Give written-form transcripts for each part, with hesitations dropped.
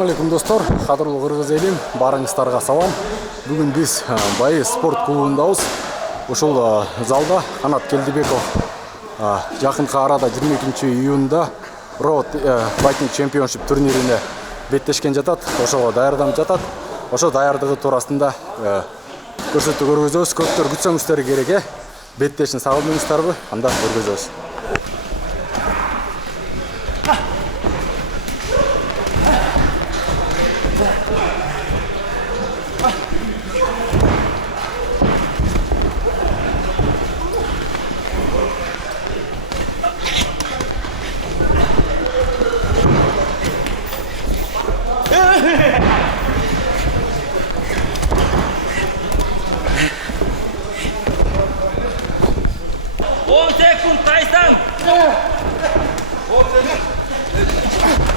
Assalamu alaikum достор, қадірлі қырғыз елім, барыңыздарга салам. Бүгін біз Байы спорт клубындабыз. Ошол залда Қанат Келдибеков жақын арада 22 июнда Road Fighting Championship турнирине беттешкен жатат. Ошого даярданып жатат. Ошо даярдыгы туурасында көрсөтүү көргөзөбүз. Көптөр күтсөңүздөр керек. Беттешин сагылмаңыздарбы? Анда көргөзөбүз. Тайсон!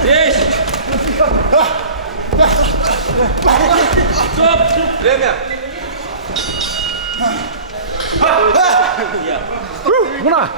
10! Стоп! Время! Мына!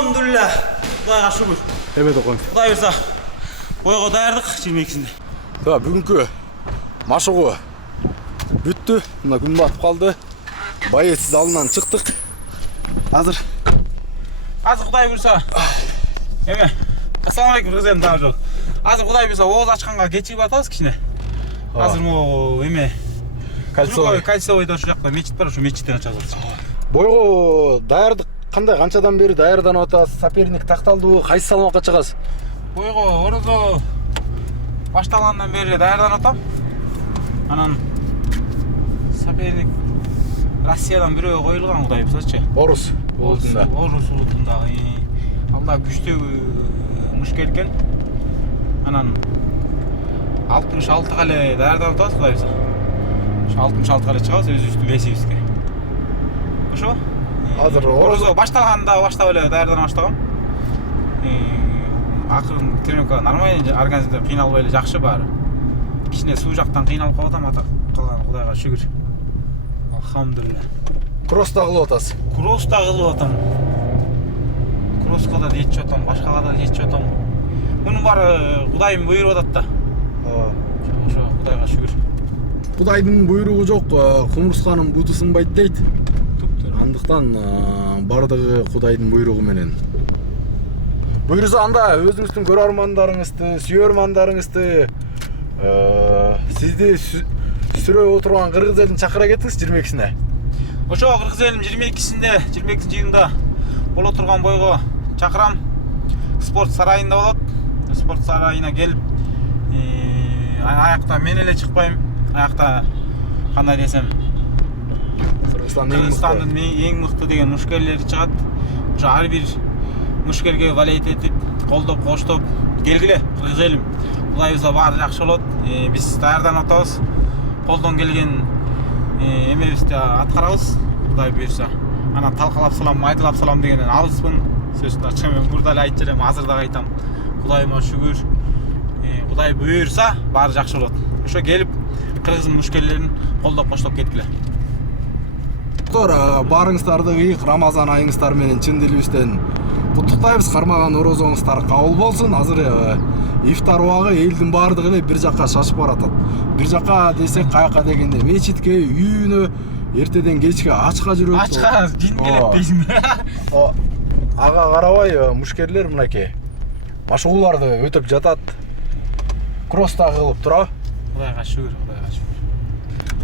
Alhamdulillah. Құдайға шүкір. Эбет окуң. Құдай берса. Бойға даярдық 22-сінде. Бүгүнкү машыгуу бүттү. Мына күн батып калды. Байыс залынан чыктык. Азыр Құдай берса. Эме. Ассалаумалейкум кыргызым дагы жок. Азыр Құдай берса ооз ачканга кечигип атабыз кичине. Азыр мо эме кольцевойдо ошол жакта мечит бар, ошо мечиттен ачабыз. бойго даярдык кандай, канчадан бери даярданып атасыз? Соперник такталдыбы? Кайсы салмакка чыгасыз? Бойго орозо башталгандан бери даярданып атам. Анан соперник Россиядан бирөө коюлган, Кудай буйрсачы. Орус улутунда. Орус улутунда. Ал да күчтүү мушкел экен. Анан 66 кале даярданып атабыз, Кудай буйрса. Ошо 66 кале чыгабыз өзүбүздүн весибизге. Ошо? Азыр орозо башталганда баштап эле даярдана баштагам. Акырын тренировка нормально, организмдер кыйналбай эле жакшы баары. Кичине суу жактан кыйналып калдым, ата калган Кудайга шүгүр. Алхамдулилlah. Кросс да кылып атасыз? Кросс да кылып атам. Кросска да жетип атам, башкага да жетип атам. Мунун баары Кудайым буйруп атат да. Ошо Кудайга шүгүр. Кудайдын буйругу жок, кумурсканын буту сынбайт дейт. Андыктан бардыгы Кудайдын буйругу менен. Буйрса анда өзүңүздүн көрөрмандарыңызды, сүйөрмандарыңызды, сизди сүрөп отурган кыргыз элин чакыра кетиңиз 22-сине. Ошо кыргыз элим 22-синде, 22-июнда боло турган бойго чакырам. Спорт сарайында болот. Спорт сарайына келип, аякта мен эле чыкпайм. Аякта кандай десем, Кыргызстандын эң мыкты деген мушкерлери чыгат. ошо ар бир мушкелге валет этип, колдоп, коштоп келгиле кыргыз элим. Кудай буйрса баары жакшы болот. Биз даярданып атабыз. Колдон келген эмебизди аткарабыз. Кудай буйрса. Анан талкалап салам, айтылап салам дегенден алыспын. Сөзүн ачам, мен мурда эле айтып элем, азыр дагы айтам. Кудайыма шүгүр. Кудай буйрса баары жакшы болот. Ошо келип кыргыздын мушкеллерин колдоп коштоп кеткиле. Барыңыздарды ыйык Рамазан айыңыздар менен чын дилибизден куттуктайбыз. Кармаган орозоңуздар кабыл болсун. Азыр ифтар убагы, элдин баардыгы эле бир жакка шашып баратат. Бир жакка десек каяка дегенде мечитке, үйүнө, эртеден кечке ачка жүрөт. Ачка жин келет дейсиң. Ага карабай мушкерлер мынакей машыгууларды өтөп жатат. Кросста кылып тура. Кудайга шүгүр, Кудайга шүгүр.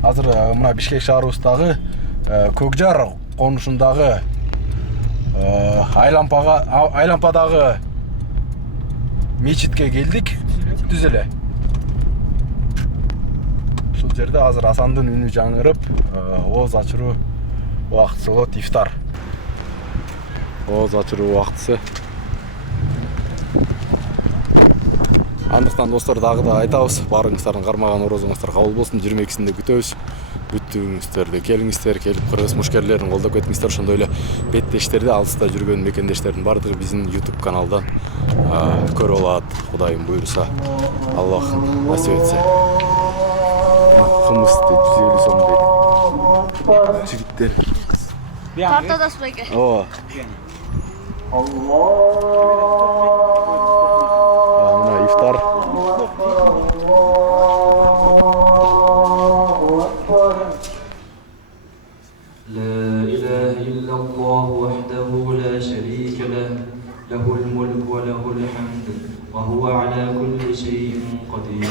Азыр мына Бишкек шаарыбыздагы Көкжар конушундагы Айлампадагы мечитке келдик. Түз эле. Ушул жерде азыр Асандын үнү жаңырып, ооз ачыруу убактысы болот, ифтар. Ооз ачыруу убактысы. Андыктан достор дагы да айтабыз, баарыңыздардын кармаган орозоңуздар кабыл болсун. 22-синде күтөбүз. Бүттүңүздөрдү келиңиздер, келип кыргыз мушкерлерин колдоп кетиңиздер. Ошондой эле беттештерди, алыста жүргөн мекендештердин баардыгы биздин YouTube каналдан көрүп алат. Кудайым буйрса, Аллахым насип этсе. Кымызды 150 сом дейт. Жигиттер. Тартадасыз ба эке? Ооба. Мына ифтар. لا إله إلا الله وحده لا شريك له له الملك وله الحمد وهو على كل شيء قدير.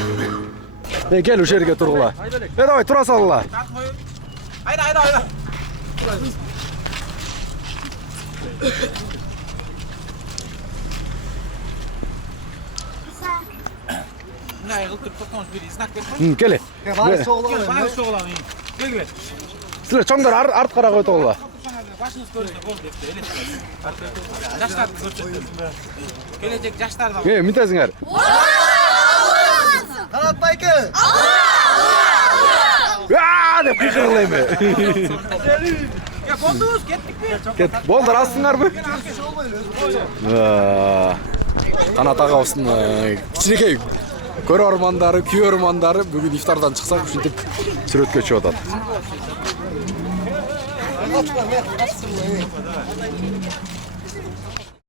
Gel uşu yerге turgula. Давай тура салла. Айда. Мына кылып токтоңуз бери знак берип. Келе. Баары соголам. Келгиле. Силер чоңдор арт карак өтө алла. Башыңыз көрүнсө болду депти. Эле. Жаштарды көрсөтөм. Келечек жаштарды. Мынтесиңер. Канат байке! деп кыйкыргылайм. Я болдуз, кеттикпи? Кет. Болдур астыңарбы? Канат агабыздын кичинекей көрөрмандары, күйөрмандары бүгүн ифтардан чыксак ушинтип сүрөткө чыгып атат.